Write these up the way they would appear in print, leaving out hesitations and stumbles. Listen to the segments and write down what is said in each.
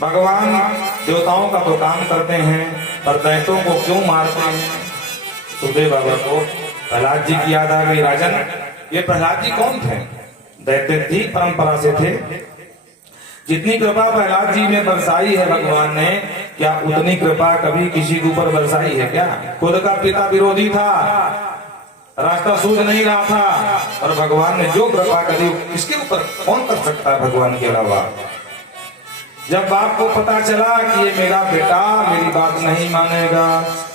भगवान देवताओं का तो काम करते हैं पर दैत्यों को क्यों मारते हैं? सुखदेव बाबा को प्रहलाद जी की याद आ गई। राजन, ये प्रहलाद जी कौन थे? दैत्य थी परंपरा से थे। जितनी कृपा प्रहलाद जी में बरसाई है भगवान ने, क्या उतनी कृपा कभी किसी के ऊपर बरसाई है क्या? खुद का पिता विरोधी था, रास्ता सूझ नहीं रहा था, और भगवान ने जो कृपा करी इसके ऊपर कौन कर सकता है भगवान के अलावा? जब बाप को पता चला कि ये मेरा बेटा मेरी बात नहीं मानेगा,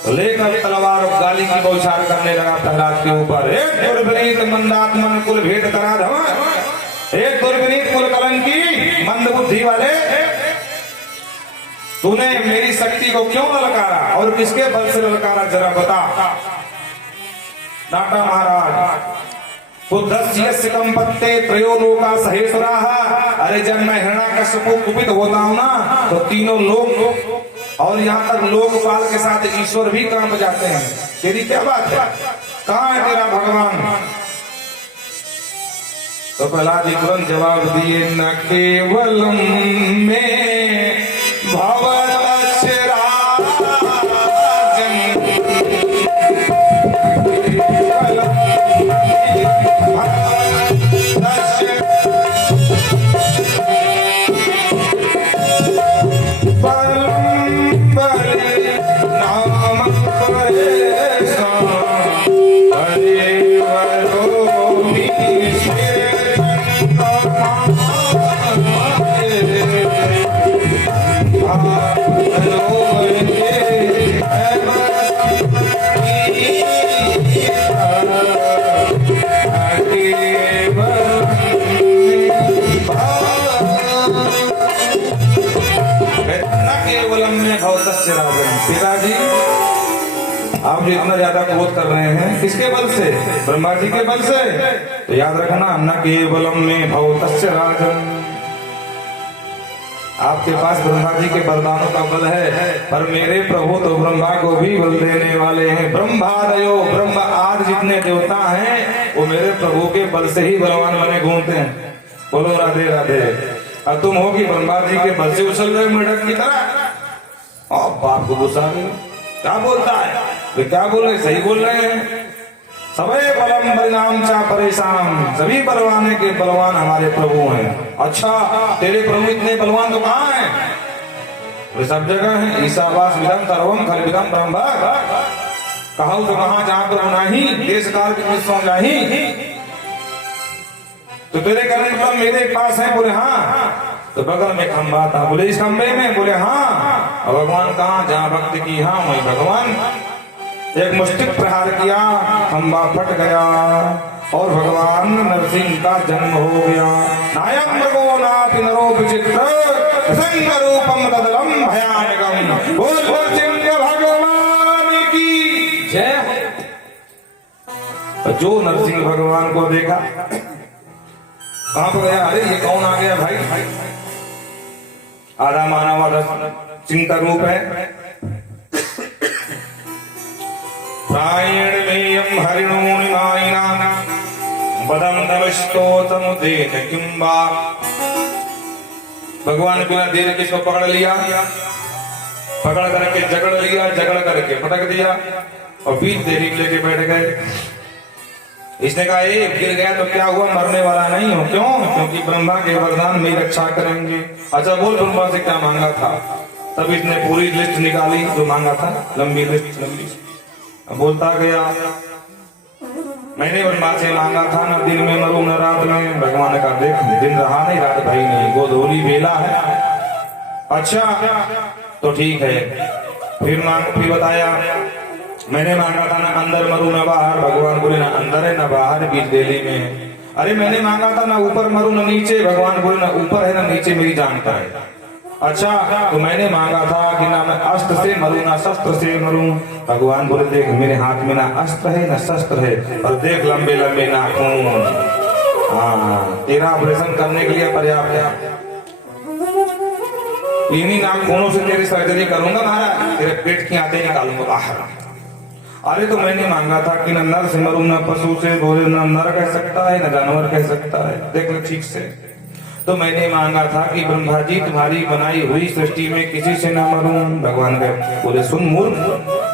तो लेकर तलवार और गाली की बौछार करने लगा प्रहलाद के ऊपर। एक दुर्विनीत मंदात्मन कुल भेद करा धमा, एक दुर्विनीत कुल कलंकी मंद बुद्धि वाले, तूने मेरी शक्ति को क्यों ललकारा और किसके बल से ललकारा जरा बता। डांटा महाराज। बुद्धस्य कंपत्ते त्रयो लोका सहेश्वराः। अरे जब मैं हिरण्याकश्यप को कुपित होता हूं ना, तो तीनों लोग और यहाँ तक लोकपाल के साथ ईश्वर भी कांप जाते हैं। तेरी क्या बात है? कहाँ है तेरा भगवान? तो प्रहलाद जी तुरंत जवाब दिए, न केवल में भवतस्य पिताजी, आप जो इतना ज्यादा क्रोध कर रहे हैं किसके बल से? ब्रह्मा जी के बल से। तो याद रखना, न केवलम में भवतस्य राजन, आपके पास ब्रह्मा जी के वरदानों का बल है, पर मेरे प्रभु तो ब्रह्मा को भी बल देने वाले हैं। ब्रह्मादयो, ब्रह्म आदि जितने देवता हैं वो मेरे प्रभु के बल से ही बलवान बने घूमते हैं। बोलो राधे राधे। और तुम हो कि ब्रह्मा जी के बल से उछल रहे मेढक की तरह। और बाप को गुस्सा नहीं, क्या बोलता है? वे क्या बोल रहे? सही बोल रहे हैं। सभी बलम बलनाम चा परेशान, सभी बलवाने के बलवान हमारे प्रभु हैं। अच्छा, तेरे प्रभु इतने बलवान तो कहाँ हैं? वे सब जगह हैं। ईशावास विदम सर्वम खल विदम ब्रह्म, कहूं तो कहाँ जहाँ तो नहीं, देश काल के विश्व जाही। तो तेरे करने पर मेरे पास है? बोले हाँ। तो बगल में खंबा था, बोले इस खंबे में? बोले हाँ। और भगवान कहाँ? जहाँ भक्ति की हाँ वही भगवान। एक मुष्टिक प्रहार किया, खंबा फट गया और भगवान नरसिंह का जन्म हो गया। नायक मृगो नापि नरो विचित्र संग रूपम तदलम भयानकम। बोल बोल सिंह भगवान की जय। जो नरसिंह भगवान को देखा, कहाँ पर गया? अरे ये कौन आ गया भाई? आधा मानव आधा सिंह का रूप है। प्रायण मेयम हरिणोणिमायिना बदम नमस्तोतमुदेन किंबा। भगवान बिना देर के इसको पकड़ लिया, पकड़ करके जगड़ लिया, जगड़ करके पटक दिया और बीच देरी लेके बैठ गए। इसने कहा ए गिर गया तो क्या हुआ, मरने वाला नहीं हो। क्यों? क्योंकि ब्रह्मा के वरदान मेरी रक्षा करेंगे। अच्छा बोल ब्रह्मा से क्या मांगा था? तब इसने पूरी लिस्ट निकाली जो मांगा था, लंबी लिस्ट लंबी। अब बोलता गया, मैंने ब्रह्मा से मांगा था न दिन में मरूं न रात में। भगवान ने कहा देख, दिन रहा नहीं रात भाई नहीं, गोधूली बेला है। अच्छा तो ठीक है। फिर बताया, मैंने मांगा था ना अंदर मरू न बाहर। भगवान बोले ना अंदर है ना बाहर, बीच दिल्ली में है। अरे मैंने मांगा था ना ऊपर मरू न नीचे। भगवान बोले ना ऊपर है ना नीचे, मेरी जानता है। अच्छा तो मैंने मांगा था कि ना मैं अस्त्र से मरूं ना शस्त्र से मरूं। भगवान बोले देख, मेरे हाथ में ना अस्त्र है ना शस्त्र है, और देख लंबे लंबे नाखून। हाँ, तेरा ऑपरेशन करने के लिए पर्याप्त है। इन्हीं नाखूनों से तेरी सर्जरी करूंगा महाराज, तेरे पेट की आंतें निकालूंगा बाहर। अरे तो मैंने मांगा था कि न नर से मरूं न पशु से। बोले न नर कह सकता है न जानवर कह सकता है, देख लो ठीक से। तो मैंने मांगा था कि ब्रह्मा जी तुम्हारी बनाई हुई सृष्टि में किसी से न मरूं। भगवान कहे, बोले सुन मूर्ख,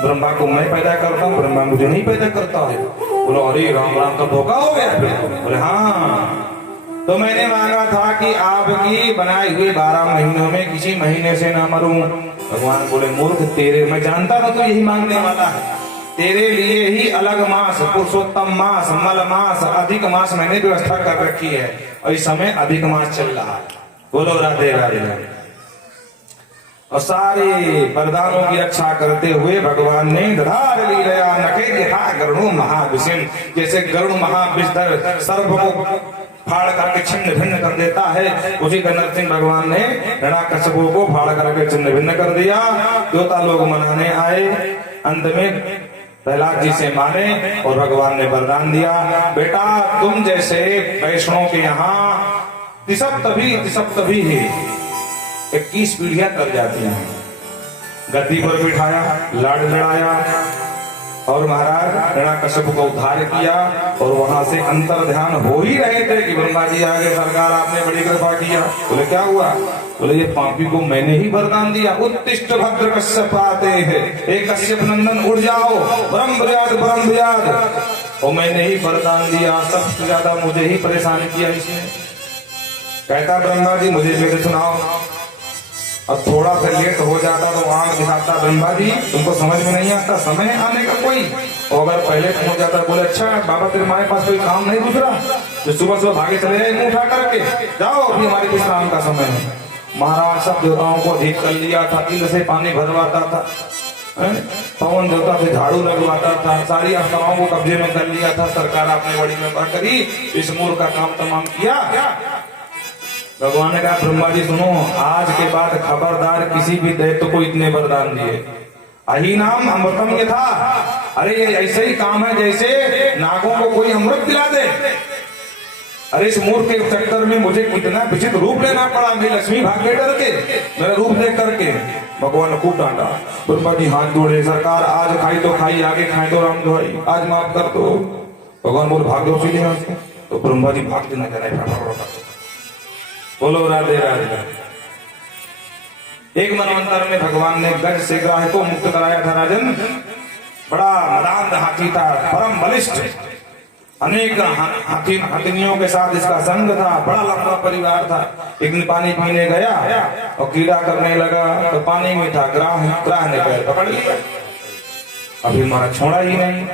ब्रह्मा को मैं पैदा करता हूँ, ब्रह्मा मुझे नहीं पैदा करता है। बोलो अरे राम राम, तो धोखा हो गया फिर। बोले हाँ, तो मैंने मांगा था कि आपकी बनाई हुई 12 महीनों में किसी महीने से ना मरूं। भगवान बोले मूर्ख, तेरे मैं जानता था तो यही मांगने वाला है, तेरे लिए ही अलग मास, पुरुषोत्तम मास, मल मास, अधिक मास मैंने व्यवस्था कर रखी है और इस समय अधिक मास चल रहा है। बोलो राधे राधे। और सारे वरदानों की रक्षा करते हुए भगवान ने दधार लीलया नखे यथा गरुड़ महाविषम, जैसे गरुड़ महाविषधर सर्प को फाड़ करके छिन्न भिन्न कर देता है, उसी का नरसिंह भगवान ने हिरण्यकश्यपु को फाड़ करके छिन्न भिन्न कर दिया। देवता लोग मनाने आए, अंत में प्रहलाद जी से माने और भगवान ने वरदान दिया, बेटा तुम जैसे वैष्णव के यहाँ तिसप्तभी ही 21 पीढ़ियां कर जाती हैं। गद्दी पर बिठाया, लाड लड़ाया और महाराज हिरण्यकश्यप को उद्धार किया। और वहां से अंतर ध्यान हो ही रहे थे कि ब्रह्मा जी आगे, सरकार आपने बड़ी कृपा किया। बोले क्या हुआ? बोले ये पापी को मैंने ही वरदान दिया, उत्तिष्ठ भद्र कश्यप आते हैं, एक कश्यप नंदन उड़ जाओ, ब्रह्म व्याध, और मैंने ही वरदान दिया, सबसे ज्यादा मुझे ही परेशान किया इसने। कहता ब्रह्मा जी मुझे मेरे सुनाओ। अब थोड़ा सा लेट हो जाता तो आंख दिखाता, ब्रह्मा जी तुमको समझ में नहीं आता समय आने का कोई, और अगर पहले पहुंच जाता बोले अच्छा बाबा तेरे हमारे पास कोई काम नहीं दूसरा, तो सुबह सुबह भागे चले जाए मुंह उठा करके, जाओ अभी हमारे विश्राम का समय है। महाराज सब देवताओं को अधिक कर लिया था, तिल से पानी भरवाता था, पवन देवता से झाड़ू लगवाता था, सारी अफवाहों को कब्जे में कर लिया था। सरकार आपने बड़ी कृपा करी, इस मूर्ख का काम तमाम किया। भगवान ने कहा ब्रह्मा जी सुनो, आज के बाद खबरदार किसी भी दैत्य को इतने वरदान दिए। अही नाम अमृतम ये था, अरे ये ऐसे ही काम है जैसे नागों को कोई अमृत दिला दे। अरे इस मूर्ख के चक्कर में मुझे कितना विचित्र रूप लेना पड़ा, मेरी लक्ष्मी भाग के डर के, मेरा रूप देख करके। भगवान ने खूब डांटा। ब्रह्मा जी हाथ जोड़े, सरकार आज खाई तो खाई, आगे खाई तो राम दुहाई, आज माफ कर दो। भगवान बोले भाग दो सीधे यहाँ से। तो ब्रह्मा जी भागते न जाए। बोलो राधे राधे। एक मनवंतर में भगवान ने गज से ग्राह को मुक्त कराया था राजन। बड़ा मदान हाथी था, परम बलिष्ठ, अनेक हाथिनियों के साथ इसका संग था, बड़ा लंबा परिवार था। एक दिन पानी पीने गया और कीड़ा करने लगा, तो पानी में था ग्राह ने पैर पकड़ लिया, अभी हमारा छोड़ा ही नहीं।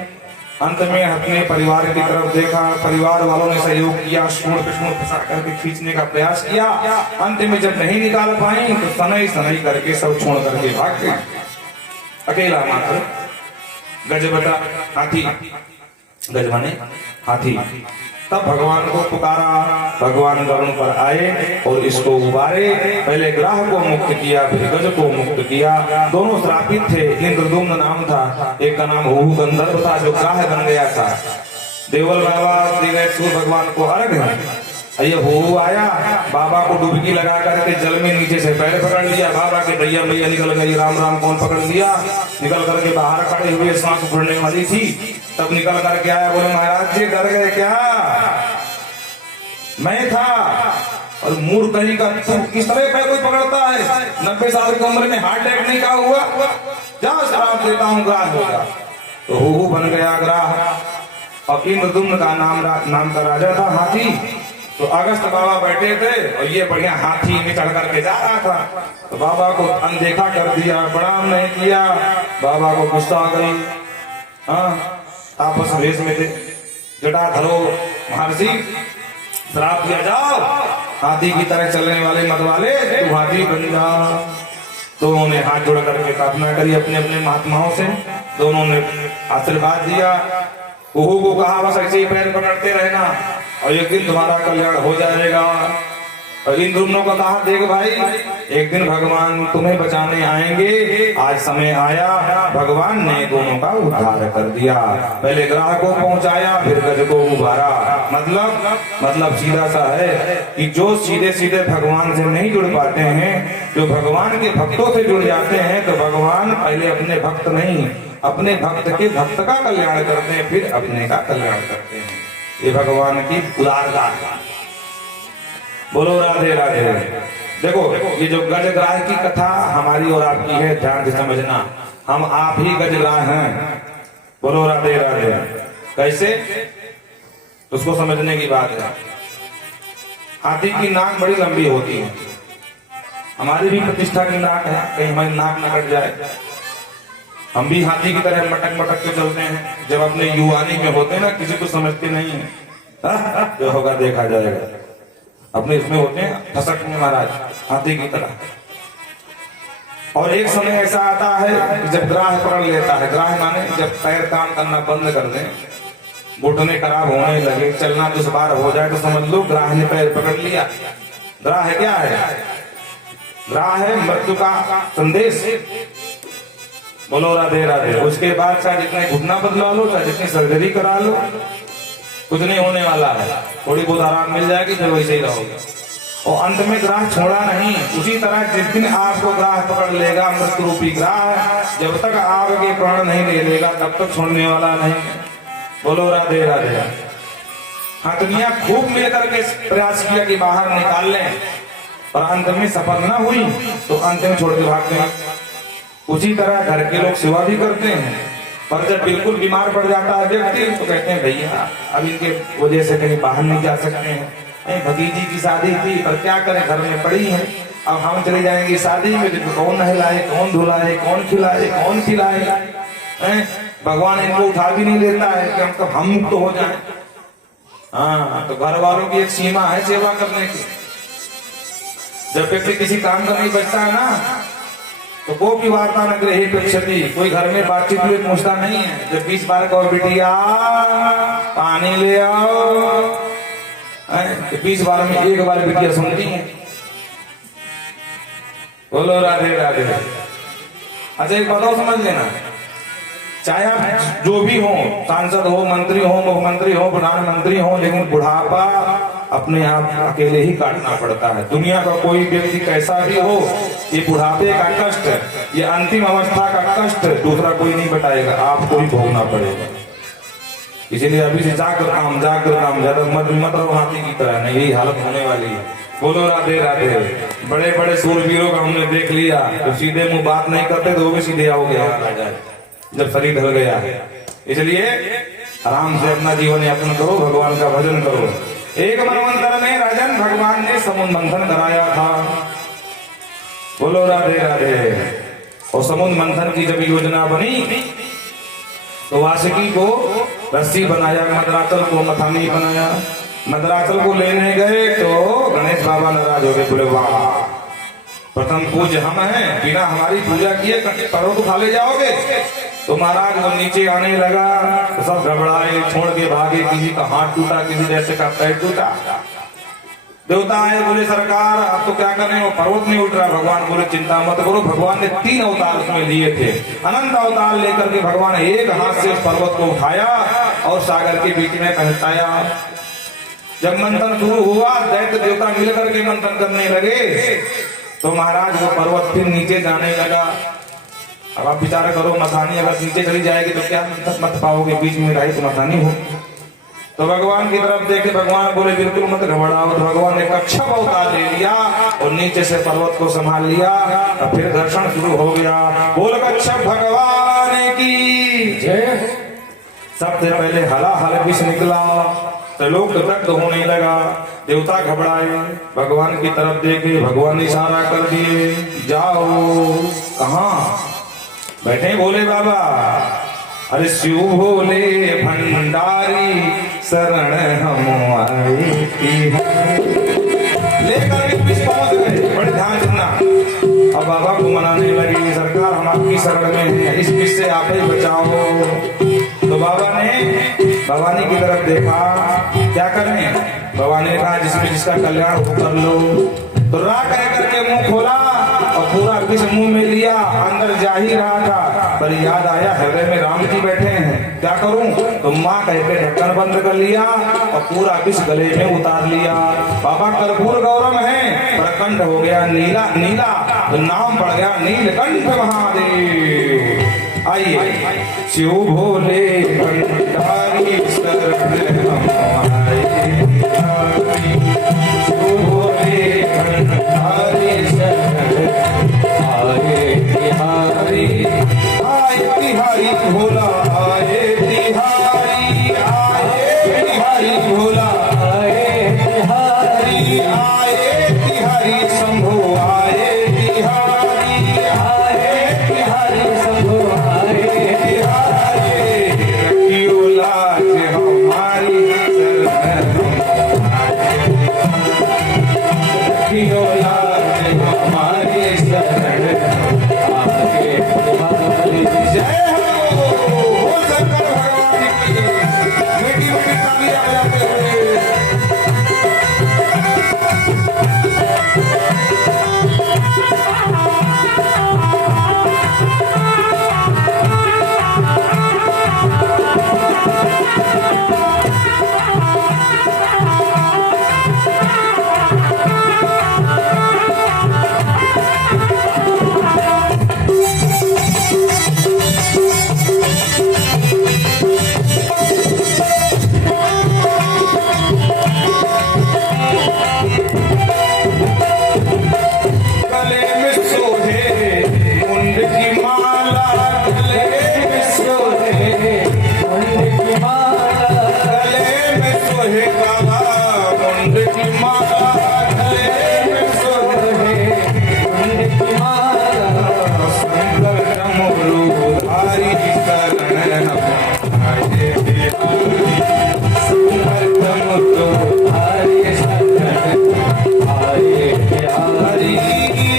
अंत में अपने परिवार की तरफ देखा, परिवार वालों ने सहयोग किया, सूंड पे सूंड फंसा करके खींचने का प्रयास किया। अंत में जब नहीं निकाल पाई तो सनई सनई करके सब छोड़ करके भाग गए, अकेला मात्र। गजबता हाथी, गज माने हाथी। तब भगवान को पुकारा, भगवान वरुण पर आए और इसको उबारे। पहले ग्राह को मुक्त किया, फिर गज को मुक्त किया। दोनों श्रापित थे, इंद्रदुम्न नाम था, एक का नाम हुहु गंधर्व था जो ग्राह बन गया था। देवल बाबा दिनेश्वर भगवान को अर्घ है, ये हुहु आया, बाबा को डुबकी लगा करके जल में नीचे से पैर पकड़ लिया। बाबा के दैया मैया निकल गई, राम राम कौन पकड़ लिया। निकल करके बाहर खड़े हुए, सांस फूलने वाली थी, तब निकल करके आया। बोले महाराज जी डर गए क्या? मैं था। और मूर्ख कहीं का किस तरह पैर कोई पकड़ता है? 90 साल की उम्र में हार्ट अटैक नहीं का हुआ, जा श्राप देता हूँ ग्राह होगा। तो हुहु बन गया ग्राह। और इंद्रदुम्न का नाम का राजा था हाथी। तो अगस्त बाबा बैठे थे और ये बढ़िया हाथी में चढ़ करके जा रहा था। तो बाबा को अनदेखा कर दिया, प्रणाम नहीं किया। बाबा को गुस्सा आ गई। हाँ, आपस भेष में थे, जटा धरो महर्षि, श्राप दिया, जाओ हाथी की तरह चलने वाले मत वाले, तू हाथी बन जा। दोनों ने हाथ जोड़ करके प्रार्थना करी अपने अपने महात्माओं से, दोनों ने आशीर्वाद दिया। कुहू को कहा बस ऐसे ही पैर पकड़ते रहना और एक दिन तुम्हारा कल्याण हो जाएगा। और इन दोनों को कहा देख भाई, एक दिन भगवान तुम्हें बचाने आएंगे, आज समय आया। भगवान ने दोनों का उद्धार कर दिया, पहले ग्राह को पहुंचाया, फिर गज को उभारा। मतलब सीधा सा है कि जो सीधे सीधे भगवान से नहीं जुड़ पाते हैं, जो भगवान के भक्तों से जुड़ जाते हैं, तो भगवान पहले अपने भक्त नहीं, अपने भक्त के भक्त का कल्याण करते हैं, फिर अपने का कल्याण करते हैं। ये भगवान की उदारता है। बोलो राधे राधे। देखो ये जो गजग्राह की कथा हमारी और आपकी है, ध्यान से समझना। हम आप ही गजग्राह हैं। बोलो राधे राधे। कैसे, उसको समझने की बात है। हाथी की नाक बड़ी लंबी होती है, हमारी भी प्रतिष्ठा की नाक है, कहीं हमारी नाक न कट जाए। हम भी हाथी की तरह मटक मटक के चलते हैं। जब अपने युवानी में होते हैं ना, किसी को समझते नहीं है, जो होगा देखा जाएगा। अपने इसमें होते हैं फसक में महाराज, हाथी की तरह। और एक समय ऐसा आता है जब ग्राह पकड़ लेता है। ग्राह माने जब पैर काम करना बंद कर दें, घुटने खराब होने लगे, चलना दुश्वार हो जाए, तो समझ लो ग्राह ने पैर पकड़ लिया। ग्राह क्या है? ग्राह है मृत्यु का संदेश। बोलो राधे राधे। उसके बाद चाहे जितने घुटना बदला लो, चाहे जितनी सर्जरी करा लो, कुछ नहीं होने वाला है। थोड़ी बहुत आराम मिल जाएगी, फिर वैसे ही रहोगे। और अंत में ग्राह छोड़ा नहीं। उसी तरह जिस दिन आपको ग्राह पकड़ लेगा, मृत्यु रूपी ग्राह, जब तक आपके प्राण नहीं ले लेगा तब तक छोड़ने वाला नहीं। बोलो राधे राधे। हाँ, दुनिया खूब मिलकर के प्रयास किया कि बाहर निकाल लें, और अंत में सफल ना हुई तो अंत में छोड़ के भाग गए। उसी तरह घर के लोग सेवा भी करते हैं, पर जब बिल्कुल बीमार पड़ जाता है व्यक्ति, तो कहते हैं भैया अब इनके वजह से कहीं बाहर नहीं जा सकते हैं। भतीजी की शादी थी, पर क्या करें, घर में पड़ी है। अब हम चले जाएंगे शादी में, तो कौन नहलाए, कौन धुलाए, कौन खिलाए, कौन खिलाए। भगवान इनको उठा भी नहीं लेता है कि हम मुक्त हो जाए। हाँ, तो घर वालों की एक सीमा है सेवा करने की। जब व्यक्ति किसी काम का नहीं बचता है ना, तो वो की वार्ता न करे प्रक्षति, कोई घर में बातचीत में पूछता नहीं है। जब 20 बार कहो बिटिया पानी ले आओ, 20 बार में एक बार बिटिया सुनती है। बोलो राधे राधे। अच्छा एक बताओ, समझ लेना, चाहे आप जो भी हो, सांसद हो, मंत्री हो, मुख्यमंत्री हो, प्रधानमंत्री हो, लेकिन बुढ़ापा अपने आप अकेले ही काटना पड़ता है। दुनिया का कोई व्यक्ति कैसा भी हो, ये बुढ़ापे का कष्ट, ये अंतिम अवस्था का कष्ट दूसरा कोई नहीं बताएगा, आपको ही भोगना पड़ेगा। इसीलिए अभी से जाकर काम ज्यादा मत रहो हाथी की तरह, नहीं यही हालत होने वाली है। बोलो राधे राधे। बड़े बड़े सूरवीरों का हमने देख लिया, तो सीधे मुंह बात नहीं करते तो वो भी सीधे आओगे जब शरीर ढल गया है। इसलिए आराम से अपना जीवन यापन करो, भगवान का भजन करो। एक मनवंतर में राजन भगवान ने समुद्र मंथन कराया था। बोलो राधे राधे। और समुद्र मंथन की जब योजना बनी तो वासुकी को रस्सी बनाया, मदराचल को मथानी बनाया। मदराचल को लेने गए तो गणेश बाबा नाराज हो गए, बोले वाह प्रथम पूज्य हम हैं, बिना हमारी पूजा किए पर्वत उठा ले जाओगे। तो महाराज वो नीचे आने लगा तो सब घबराए, छोड़ के भागे। किसी का हाथ टूटा, किसी जैसे का पैर टूटा। देवता आए, बोले सरकार आप तो क्या कर रहे हो, पर्वत नहीं उठ रहा। भगवान बोले चिंता मत करो, भगवान ने 3 अवतार उसमें लिए थे। अनंत अवतार लेकर के भगवान एक हाथ से उस पर्वत को उठाया और सागर के बीच में पहुंचाया। जब मंथन शुरू हुआ, दैत्य देवता मिलकर के मंथन करने लगे, तो महाराज वो पर्वत फिर नीचे जाने लगा। अब आप विचार करो, मथानी अगर नीचे चली जाएगी तो क्या मत पाओगे, बीच में रही तो मथानी हो। तो भगवान की तरफ देखे, भगवान बोले बिल्कुल मत घबराओ। तो भगवान ने कच्छप अवतार ले लिया और नीचे से पर्वत को संभाल लिया और फिर घर्षण शुरू हो गया। बोल कच्छप भगवान की जय। सबसे पहले हलाहल विष निकला, तो लोग दग्ध होने लगा। देवता घबराए, भगवान की तरफ देखे, भगवान ने इशारा कर दिए, जाओ। कहाँ बैठे बोले बाबा? अरे शिव भोले भंडारी शरण हम आए। लेकर के बीच पहुंच गए, बड़े ध्यान सुनना। अब बाबा को मनाने लगे, सरकार हम आपकी शरण में हैं, इस विष से आप ही बचाओ। तो बाबा ने भवानी की तरफ देखा, क्या करें? भवानी ने कहा जिसका कल्याण हो कर लो। तो रा कह करके मुंह खोला और पूरा विष मुंह में लिया, अंदर जा ही रहा था, पर याद आया हृदय में राम जी बैठे हैं, क्या करूं? तो माँ कह के ढक्कन बंद कर लिया और पूरा विष गले में उतार लिया। बाबा कर्पूर गौरम है, प्रकंठ हो गया नीला नीला, तो नाम पड़ गया नीलकंठ महादेव। आइए शिव भोले भंडारी शरण हम आए। शिव भोले हरे शरण आए बिहारी, आए बिहारी भोला आए बिहारी, आए बिहारी भोला आए बिहारी, आए बिहारी शंभो आए बिहारी, आए बिहारी शंभो आए बिहारी, रखियो लाज हमारी शरण आए, रखियो लाज हमारी शरण आए बिहारी। जय हो शंकर भगवान की, मीठी मीठी तालियां बजाते हुए। गले में सोहे मुंड की माला, गले में सोहे मुंड की माला, गले में सोहे काला मुंड की माला, गले में सोहे मुंड की माला, सुंदर डमरू धारी शरण आए बिहारी, सुंदर डमरू धारी शरण आए बिहारी,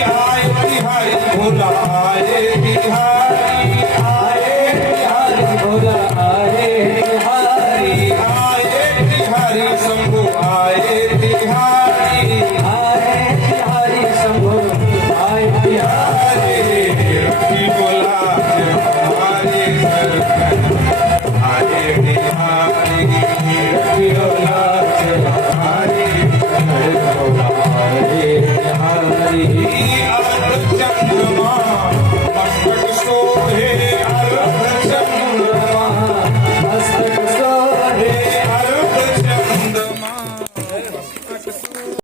आए बिहारी भोला आए बिहारी, आए बिहारी भोला आए बिहारी, आए बिहारी शंभु आए बिहारी, आए बिहारी शंभु आए बिहारी, रखियो लाज हमारी शरण आए बिहारी।